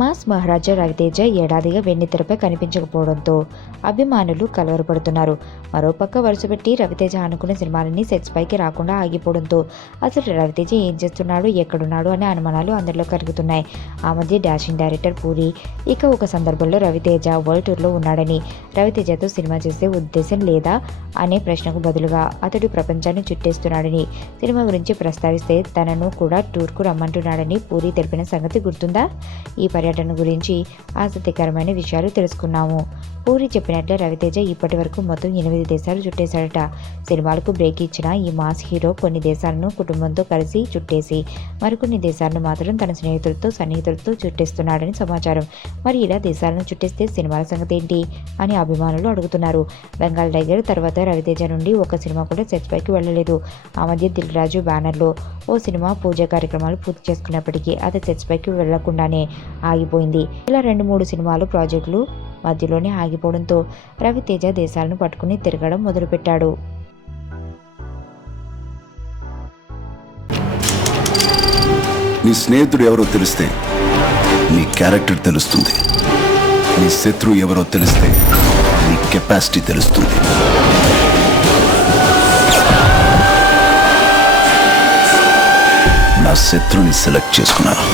Mass మహారాజా రవితేజ ఏడాదిగా వెండితెరపై కనిపించకపోవడంతో అభిమానులు కలవరపడుతున్నారు. మరోపక్క వరుసపెట్టి రవితేజ అనుకున్న సినిమాలన్నీ సెట్స్ పైకి రాకుండా ఆగిపోవడంతో అసలు రవితేజ ఏం చేస్తున్నాడు, ఎక్కడున్నాడు అనే అనుమానాలు అందరిలో కలుగుతున్నాయి. ఆ మధ్య డాషింగ్ డైరెక్టర్ పూరి ఒక సందర్భంలో రవితేజ వరల్డ్ టూర్లో ఉన్నాడని, రవితేజతో సినిమా చేసే ఉద్దేశం లేదా అనే ప్రశ్నకు బదులుగా అతడు ప్రపంచాన్ని చుట్టేస్తున్నాడని, సినిమా గురించి ప్రస్తావిస్తే తనను కూడా టూర్కు రమ్మంటున్నాడని పూరి తెలిపిన సంగతి గుర్తుందా? ఈ పర్యటన గురించి ఆసక్తికరమైన విషయాలు తెలుసుకున్నాము. పూరి చెప్పినట్లే రవితేజ ఇప్పటి వరకు మొత్తం 8 దేశాలు చుట్టేశాడట. సినిమాలకు బ్రేక్ ఇచ్చిన ఈ మాస్ హీరో కొన్ని దేశాలను కుటుంబంతో కలిసి చుట్టేసి మరికొన్ని దేశాలను మాత్రం తన సన్నిహితులతో చుట్టేస్తున్నాడని సమాచారం. మరి ఇలా దేశాలను చుట్టేస్తే సినిమాల సంగతి ఏంటి అని అభిమానులు అడుగుతున్నారు. బెంగాల్ టైగర్ తర్వాత రవితేజ నుండి ఒక సినిమా కూడా సెట్స్ పైకి వెళ్ళలేదు. ఆ మధ్య దిల్ రాజు బ్యానర్లో ఓ సినిమా పూజా కార్యక్రమాలు పూర్తి చేసుకున్నప్పటికీ అది సెట్స్ పైకి వెళ్లకుండానే ఆగిపోయింది. ఇలా 2-3 సినిమాలు ప్రాజెక్టులు మధ్యలోనే ఆగిపోవడంతో రవితేజ దేశాలను పట్టుకుని తిరగడం మొదలుపెట్టాడు. నీ స్నేహితుడు ఎవరో తెలిస్తే నీ క్యారెక్టర్ తెలుస్తుంది. నీ శత్రువు ఎవరో తెలిస్తే నీ కెపాసిటీ తెలుస్తుంది. నా శత్రువుని సెలెక్ట్ చేసుకున్నాను.